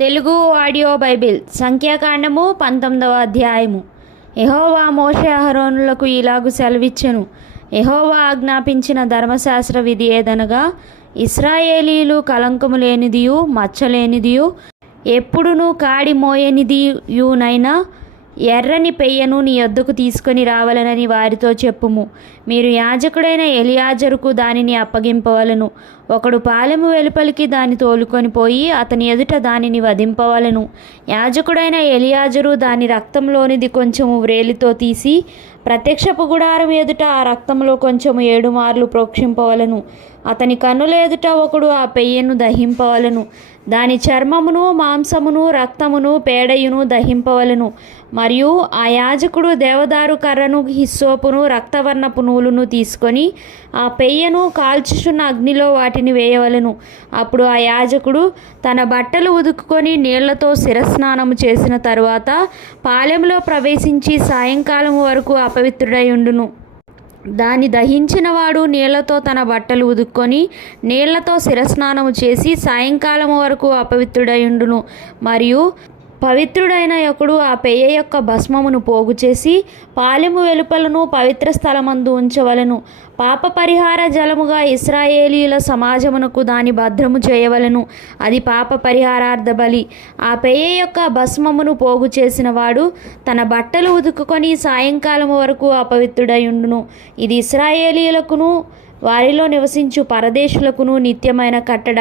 Telugu audio Bible సంఖ్యాకాండము 19వ అధ్యాయము. యెహోవా మోషే అహరోనులకు ఇలాగు సెలవిచ్చెను. యెహోవా ఆజ్ఞాపించిన ధర్మశాస్త్ర విధి ఏదనగా, ఇశ్రాయేలీలు కలంకము లేనిదియు మచ్చలేనిదియు ఎప్పుడునూ కాడి మోయనిదియునైనా ఎర్రని పెయ్యను నీ యొద్దకు తీసుకొని రావాలనని వారితో చెప్పుము. మీరు యాజకుడైన ఎలియాజరుకు దానిని అప్పగింపవలను. ఒకడు పాలెము వెలుపలికి దాన్ని తోలుకొని పోయి అతని ఎదుట దానిని వధింపవలను. యాజకుడైన ఎలియాజరు దాని రక్తంలోనిది కొంచెము వ్రేలితో తీసి ప్రత్యక్షపు గుడారం ఎదుట ఆ రక్తంలో కొంచెము 7 మార్లు ప్రోక్షింపవలను. అతని కన్నుల ఎదుట ఒకడు ఆ పెయ్యను దహింపవలను. దాని చర్మమును మాంసమును రక్తమును పేడయును దహింపవలను. మరియు ఆ యాజకుడు దేవదారు కర్రను హిస్సోపును రక్తవర్ణపు నూలును తీసుకొని ఆ పెయ్యను కాల్చుచున్న అగ్నిలో వాటిని వేయవలను. అప్పుడు ఆ యాజకుడు తన బట్టలు ఉదుకుకొని నీళ్లతో శిరస్నానము చేసిన తరువాత పాలెంలో ప్రవేశించి సాయంకాలం వరకు అపవిత్రుడై ఉండును. దాన్ని దహించిన వాడు నీళ్లతో తన బట్టలు ఉదుక్కొని నీళ్లతో శిరస్నానము చేసి సాయంకాలం వరకు అపవిత్రుడై ఉండును. మరియు పవిత్రుడైన ఒకడు ఆ పెయ్య యొక్క భస్మమును పోగు చేసి పాలెము వెలుపలను పవిత్ర స్థలమందు ఉంచవలను. పాప పరిహార జలముగా ఇశ్రాయేలీయుల సమాజమునకు దాని భద్రము చేయవలను. అది పాప పరిహారార్థ బలి. ఆ పెయ్య యొక్క భస్మమును పోగు చేసిన వాడు తన బట్టలు ఉదుకుకొని సాయంకాలం వరకు అపవిత్రుడై ఉండును. ఇది ఇశ్రాయేలీయులకును వారిలో నివసించు పరదేశులకును నిత్యమైన కట్టడ.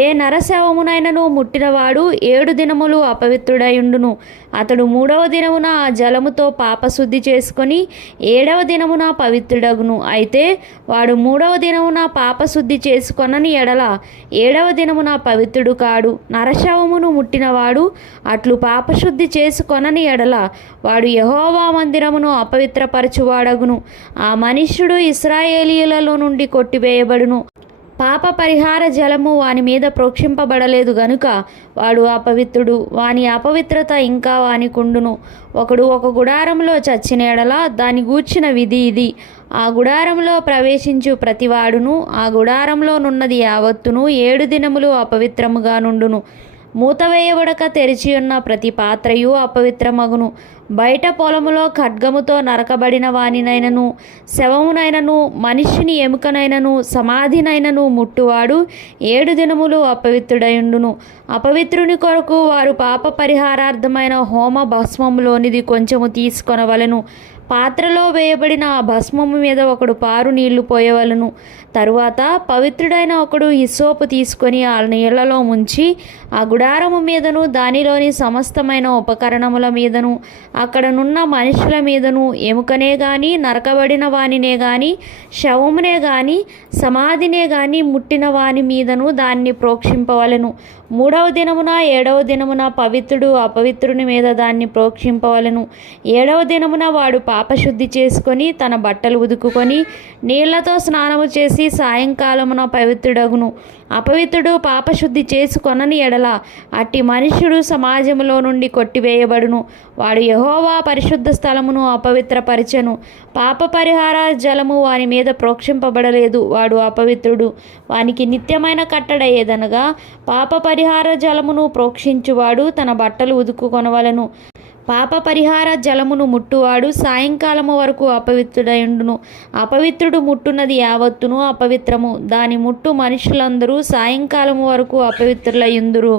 ఏ నరశవమునైనను ముట్టినవాడు 7 దినములు అపవిత్రుడయుండును. అతడు 3వ దినమున ఆ జలముతో పాపశుద్ధి చేసుకొని 7వ దినమున పవిత్రుడగును. అయితే వాడు 3వ దినమున పాపశుద్ధి చేసుకొనని ఎడల 7వ దినమున పవిత్రుడు కాడు. నరశవమును ముట్టినవాడు అట్లు పాపశుద్ధి చేసుకొనని ఎడల వాడు యెహోవా మందిరమును అపవిత్రపరచువాడగును. ఆ మనుష్యుడు ఇశ్రాయేలీయులలో నుండి కొట్టివేయబడును. పాప పరిహార జలము వాని మీద ప్రోక్షింపబడలేదు గనుక వాడు అపవిత్రుడు. వాని అపవిత్రత ఇంకా వానికుండును. ఒకడు ఒక గుడారంలో చచ్చిన ఎడల దాని గూర్చిన విధి ఇది. ఆ గుడారంలో ప్రవేశించు ప్రతివాడును ఆ గుడారంలో నున్నది యావత్తును 7 దినములు అపవిత్రముగా నుండును. మూతవేయబడక తెరిచియున్న ప్రతి పాత్రయు అపవిత్రమగును. బయట పొలములో ఖడ్గముతో నరకబడిన వానినైనను శవమునైనను మనిషిని ఎముకనైనను సమాధినైనను ముట్టువాడు 7 దినములు అపవిత్రుడయుండును. అపవిత్రుని కొరకు వారు పాప పరిహారార్థమైన హోమ భస్మములోనిది కొంచెము తీసుకొనవలెను. పాత్రలో వేయబడిన ఆ భస్మము మీద ఒకడు పారు నీళ్లు పోయవలను. తరువాత పవిత్రుడైన ఒకడు హిస్సోపు తీసుకొని ఆ నీళ్లలో ముంచి ఆ గుడారము మీదను దానిలోని సమస్తమైన ఉపకరణముల మీదను అక్కడనున్న మనుషుల మీదను ఎముకనే గాని నరకబడిన వానినే గాని శవమునే గాని సమాధినే గాని ముట్టిన వాని మీదను దాన్ని ప్రోక్షింపవలెను. 3వ దినమున 7వ దినమున పవిత్రుడు అపవిత్రుని మీద దాన్ని ప్రోక్షింపవలెను. 7వ దినమున వాడు పాపశుద్ధి చేసుకొని తన బట్టలు ఉదుకుకొని నీళ్లతో స్నానము చేసి సాయంకాలమున పవిత్రుడగును. అపవిత్రుడు పాపశుద్ధి చేసుకొనని ఎడల అట్టి మనుష్యుడు సమాజములో నుండి కొట్టివేయబడును. వాడు యెహోవా పరిశుద్ధ స్థలమును అపవిత్రపరచెను. పాప పరిహార జలము వాని మీద ప్రోక్షింపబడలేదు. వాడు అపవిత్రుడు. వానికి నిత్యమైన కట్టడ ఏదనగా పాప పరిహార జలమును ప్రోక్షించువాడు తన బట్టలు ఉదుకుకొనవలెను. పాప పరిహార జలమును ముట్టువాడు సాయంకాలము వరకు అపవిత్రుడయుండును. అపవిత్రుడు ముట్టున్నది యావత్తును అపవిత్రము. దాని ముట్టు మనుషులందరూ సాయంకాలము వరకు అపవిత్రులయుందురు.